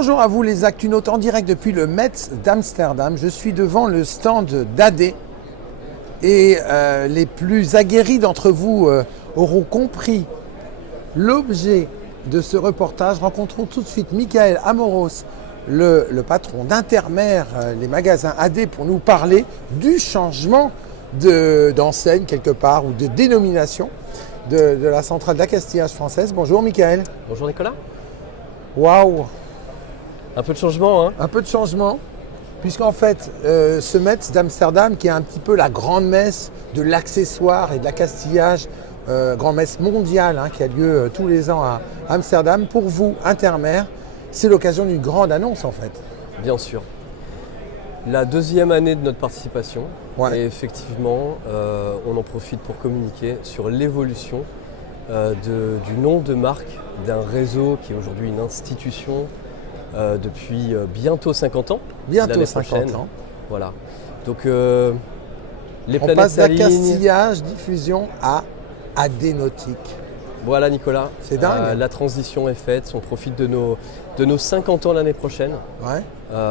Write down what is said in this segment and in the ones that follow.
Bonjour à vous les Actunautes en direct depuis le Metz d'Amsterdam. Je suis devant le stand d'AD et les plus aguerris d'entre vous auront compris l'objet de ce reportage. Rencontrons tout de suite Michael Amoros, le patron d'Intermer, les magasins AD, pour nous parler du changement d'enseigne quelque part ou de dénomination de la centrale d'accastillage française. Bonjour Michael. Bonjour Nicolas. Waouh! Un peu de changement, hein? Un peu de changement, puisqu'en fait, ce Metz d'Amsterdam, qui est un petit peu la grande messe de l'accessoire et de l'accastillage, grande messe mondiale qui a lieu tous les ans à Amsterdam, pour vous, Intermer, c'est l'occasion d'une grande annonce en fait. Bien sûr. La deuxième année de notre participation, Ouais. et effectivement, on en profite pour communiquer sur l'évolution du nom de marque d'un réseau qui est aujourd'hui une institution depuis bientôt 50 ans. Bientôt l'année 50 prochaine. ans. Voilà. Donc les On planètes passe s'alignent. d'accastillage, diffusion à AD nautique. Voilà Nicolas. C'est dingue. La transition est faite. On profite de nos 50 ans l'année prochaine. Ouais.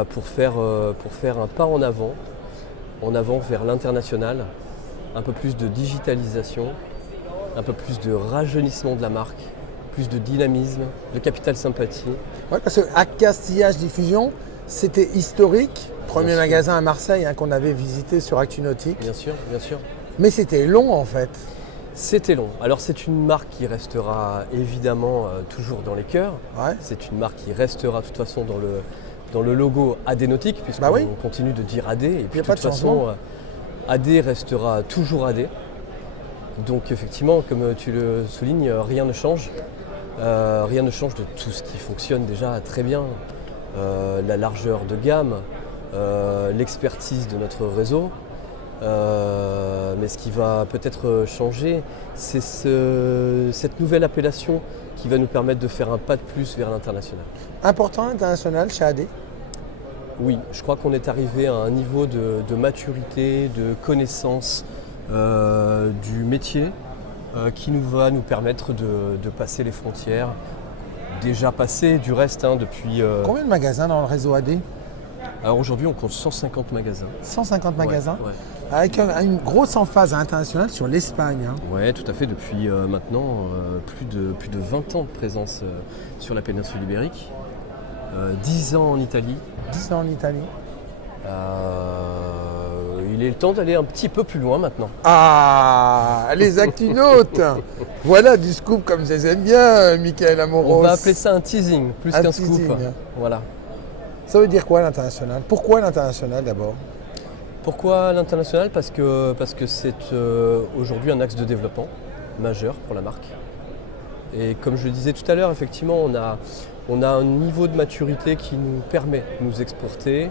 Pour faire un pas en avant vers l'international, un peu plus de digitalisation, un peu plus de rajeunissement de la marque, plus de dynamisme, de capital sympathie. Ouais, parce que accastillage, diffusion, c'était historique. Premier Bien sûr. magasin à Marseille qu'on avait visité sur ActuNautique. Bien sûr, bien sûr. Mais c'était long en fait. C'était long. Alors c'est une marque qui restera évidemment toujours dans les cœurs. Ouais. C'est une marque qui restera de toute façon dans le logo AD Nautique, puisqu'on Bah oui. continue de dire AD. Et puis a de pas toute de changement. façon, AD restera toujours AD. Donc effectivement, comme tu le soulignes, rien ne change. Rien ne change de tout ce qui fonctionne déjà très bien. La largeur de gamme, l'expertise de notre réseau. Mais ce qui va peut-être changer, c'est cette nouvelle appellation qui va nous permettre de faire un pas de plus vers l'international. Important international chez AD. Oui, je crois qu'on est arrivé à un niveau de maturité, de connaissance du métier qui va nous permettre de passer les frontières. Déjà passé du reste depuis... Combien de magasins dans le réseau AD? Alors aujourd'hui, on compte 150 magasins. 150 magasins, Ouais. avec une grosse emphase internationale sur l'Espagne. Ouais, tout à fait. Depuis maintenant plus de 20 ans de présence sur la péninsule ibérique. 10 ans en Italie. 10 ans en Italie. Il est le temps d'aller un petit peu plus loin maintenant. Ah, les Actunautes. Voilà du scoop comme je les aime bien, Michael Amoros. On va appeler ça un teasing, plus Un qu'un scoop. teasing. Voilà. Ça veut dire quoi l'international? Pourquoi l'international d'abord? Pourquoi l'international? Parce que c'est aujourd'hui un axe de développement majeur pour la marque. Et comme je le disais tout à l'heure, effectivement, on a un niveau de maturité qui nous permet de nous exporter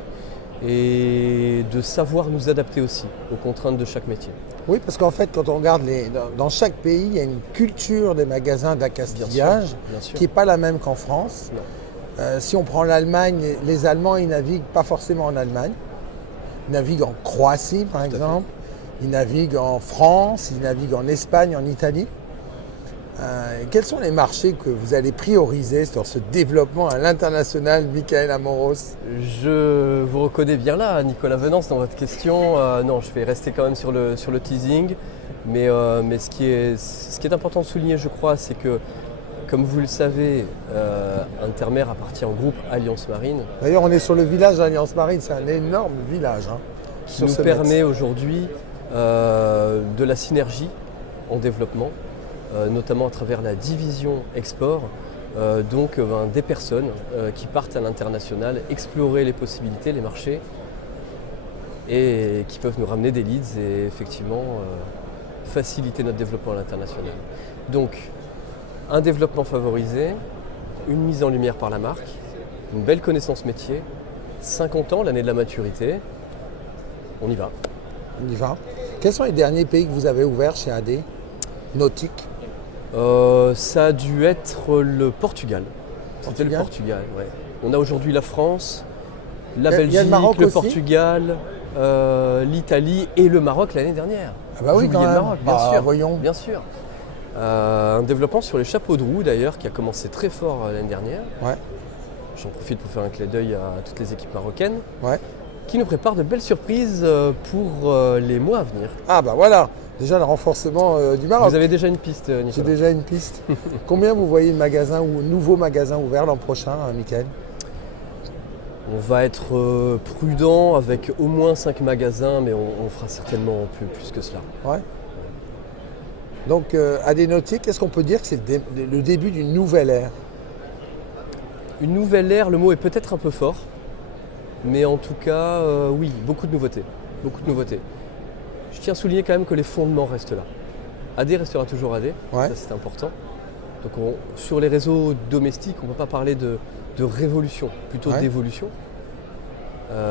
et de savoir nous adapter aussi aux contraintes de chaque métier. Oui, parce qu'en fait, quand on regarde dans chaque pays, il y a une culture des magasins d'accastillage Bien sûr. qui n'est pas la même qu'en France. Non. Si on prend l'Allemagne, les Allemands, ils naviguent pas forcément en Allemagne. Ils naviguent en Croatie, par exemple. Ils naviguent en France, ils naviguent en Espagne, en Italie. Quels sont les marchés que vous allez prioriser sur ce développement à l'international, Michael Amoros? Je vous reconnais bien là, Nicolas Venance, dans votre question. Non, je vais rester quand même sur le teasing. Mais ce qui est important de souligner, je crois, c'est que, comme vous le savez, Intermer appartient au groupe Alliance Marine. D'ailleurs, on est sur le village d'Alliance Marine, c'est un énorme village. Qui sur nous ce permet Metz. aujourd'hui de la synergie en développement, notamment à travers la division export, des personnes qui partent à l'international, explorer les possibilités, les marchés, et qui peuvent nous ramener des leads et effectivement faciliter notre développement à l'international. Donc, un développement favorisé, une mise en lumière par la marque, une belle connaissance métier, 50 ans, l'année de la maturité, on y va. On y va. Quels sont les derniers pays que vous avez ouverts chez AD Nautique? Ça a dû être le Portugal. C'était le Portugal, ouais. On a aujourd'hui la France, la Il y a Belgique, le Maroc aussi Portugal, l'Italie et le Maroc l'année dernière. Ah bah oui, J'ai quand oublié même. le Maroc, bien Bah, sûr. voyons. Bien sûr. Un développement sur les chapeaux de roue d'ailleurs qui a commencé très fort l'année dernière. Ouais. J'en profite pour faire un clin d'œil à toutes les équipes marocaines Ouais. qui nous préparent de belles surprises pour les mois à venir. Ah bah voilà, déjà le renforcement du Maroc. Vous avez déjà une piste, J'ai Nicolas? déjà une piste. Combien vous voyez de magasins ou nouveaux magasins ouverts l'an prochain, Mickaël? On va être prudent avec au moins 5 magasins, mais on fera certainement plus que cela. Ouais. Donc Adénotique, est-ce qu'on peut dire que c'est le début d'une nouvelle ère? Une nouvelle ère, le mot est peut-être un peu fort, mais en tout cas, oui, beaucoup de nouveautés. Beaucoup de nouveautés. Je tiens à souligner quand même que les fondements restent là. AD restera toujours AD, Ouais. ça c'est important. Donc sur les réseaux domestiques, on ne peut pas parler de révolution, plutôt Ouais. d'évolution.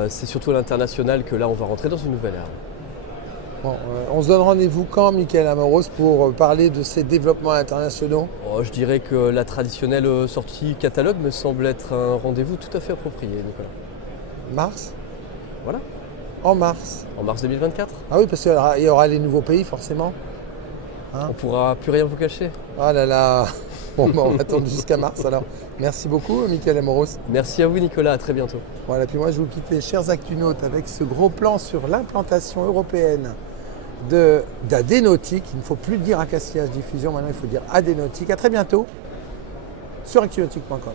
C'est surtout à l'international que là on va rentrer dans une nouvelle ère. Bon, on se donne rendez-vous quand, Mickaël Amoros, pour parler de ces développements internationaux? Oh, je dirais que la traditionnelle sortie catalogue me semble être un rendez-vous tout à fait approprié, Nicolas. Mars? Voilà, En mars. en mars 2024. Ah oui, parce qu'il y aura les nouveaux pays, forcément. Hein? On pourra plus rien vous cacher. Ah là là. Bon, bah, on va attendre jusqu'à mars alors. Merci beaucoup, Mickaël Amoros. Merci à vous Nicolas, à très bientôt. Voilà, puis moi je vous quitte, les chers actunautes, avec ce gros plan sur l'implantation européenne d'Adénotique. Il ne faut plus dire Acacias Diffusion, maintenant il faut dire Adénotique. À très bientôt sur actunautique.com.